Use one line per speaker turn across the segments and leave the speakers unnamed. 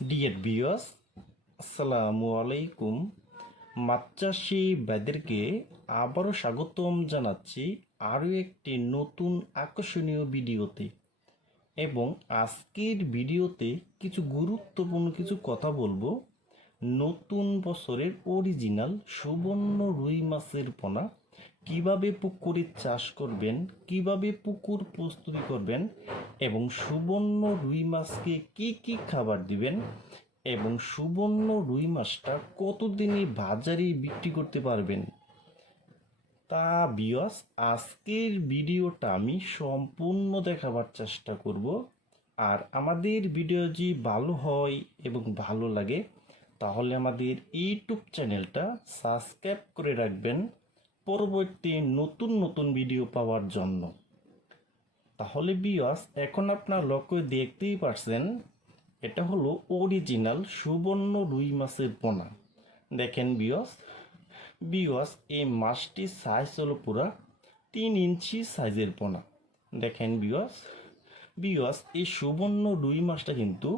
Deer বিয়স আসসালামু আলাইকুম মাছ চাষি ভাইদেরকে আবারও স্বাগতম জানাচ্ছি আরও একটি নতুন আকর্ষণীয় ভিডিওতে। এবং আজকের ভিডিওতে কিছু গুরুত্বপূর্ণ কিছু কথা বলব। নতুন বছরের অরিজিনাল সুবর্ণ রুই মাছের পোনা। কীভাবে পুকুরে চাষ করবেন, কীভাবে পুকুর প্রস্তুতি করবেন এবং সুবর্ণ রুই মাছকে কি কি খাবার দিবেন এবং সুবর্ণ রুই মাছটা কতদিনে বাজারে বিক্রি করতে পারবেন? তা বিয়স আজকের ভিডিওটা আমি সম্পূর্ণ দেখাবার চেষ্টা করব। আর আমাদের ভিডিও যদি ভালো হয় এবং ভালো লাগে, তাহলে আমাদের ইউটিউব চ্যানেলটা সাবস্ক্রাইব করে রাখবেন। পরবর্তী নতুন নতুন ভিডিও পাওয়ার জন্য। তাহলে বিয়স এখন আপনার লক্ষ্য দেখতেই পারছেন, এটা হলো অরিজিনাল সুবর্ণ রুই মাছের পোনা। দেখেন বিয়স বিয়স এই মাছটির সাইজ হলো পুরা তিন ইঞ্চি সাইজের পোনা। দেখেন বিয়স বিয়স এই সুবর্ণ রুই মাছটা কিন্তু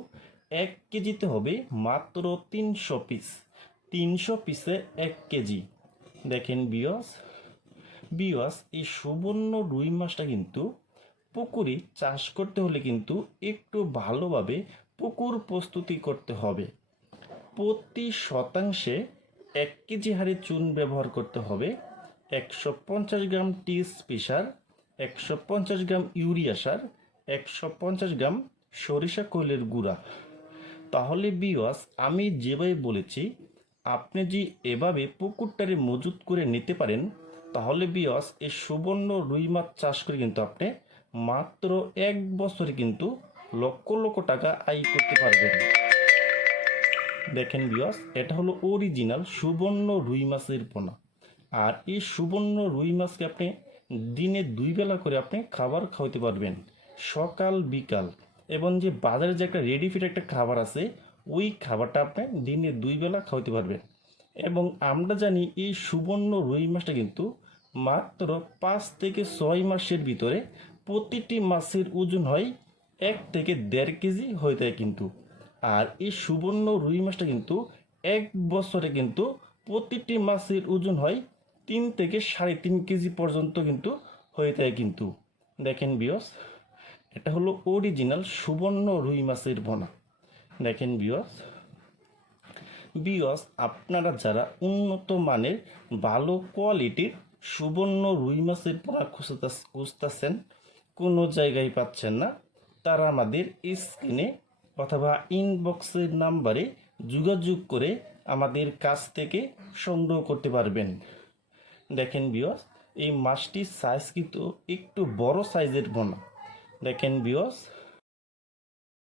এক কেজিতে হবে মাত্র তিনশো পিস তিনশো পিসে এক কেজি। দেখেন বিয়স বিয়স এই সুবর্ণ রুই মাছটা কিন্তু পুকুরে চাষ করতে হলে কিন্তু একটু ভালোভাবে পুকুর প্রস্তুতি করতে হবে। প্রতি শতাংশে এক কেজি হারে চুন ব্যবহার করতে হবে। একশো পঞ্চাশ গ্রাম টি স্পেশার একশো পঞ্চাশ গ্রাম ইউরিয়া সার, একশো পঞ্চাশ গ্রাম সরিষা কোলের গুঁড়া। তাহলে বিওয়াস, আমি যেভাবে বলেছি, আপনি যে এভাবে পুকুরটারে মজুত করে নিতে পারেন তাহলে বিয়স, এই সুবর্ণ রুই মাছ চাষ করে কিন্তু আপনি মাত্র এক বছরে কিন্তু লক্ষ লক্ষ টাকা আয় করতে পারবেন। দেখেন বিয়স, এটা হলো অরিজিনাল সুবর্ণ রুই মাছের পোনা। আর এই সুবর্ণ রুই মাছকে আপনি দিনে দুই বেলা করে আপনি খাবার খাওয়াতে পারবেন, সকাল, বিকাল। এবং যে বাজারে যে একটা রেডি ফিট একটা খাবার আছে, ওই খাবারটা আপনি দিনে দুই বেলা খাওয়াতে পারবেন। এবং আমরা জানি এই সুবর্ণ রুই মাছটা কিন্তু মাত্র পাঁচ থেকে ছয় মাসের ভিতরে প্রতিটি মাছের ওজন হয় এক থেকে দেড় কেজি হয়ে থাকে কিন্তু। আর এই সুবর্ণ রুই মাছটা কিন্তু এক বছরে কিন্তু প্রতিটি মাছের ওজন হয় তিন থেকে সাড়ে তিন কেজি পর্যন্ত কিন্তু হয়ে থাকে কিন্তু। দেখেন বিয়স এটা হলো অরিজিনাল সুবর্ণ রুই মাছের ভনা দেখেন বিয়স বিয়স আপনারা যারা উন্নত মানের ভালো কোয়ালিটির সুবর্ণ রুই মাছের পোনা খুঁজতে খুঁজতেছেন, কোনো জায়গায় পাচ্ছেন না। তারা আমাদের স্ক্রিনে অথবা ইনবক্সের নাম্বারে যোগাযোগ করে আমাদের কাছ থেকে সংগ্রহ করতে পারবেন। দেখেন বিয়স এই মাছটির সাইজ কিন্তু একটু বড় সাইজের বোনা। দেখেন বিয়স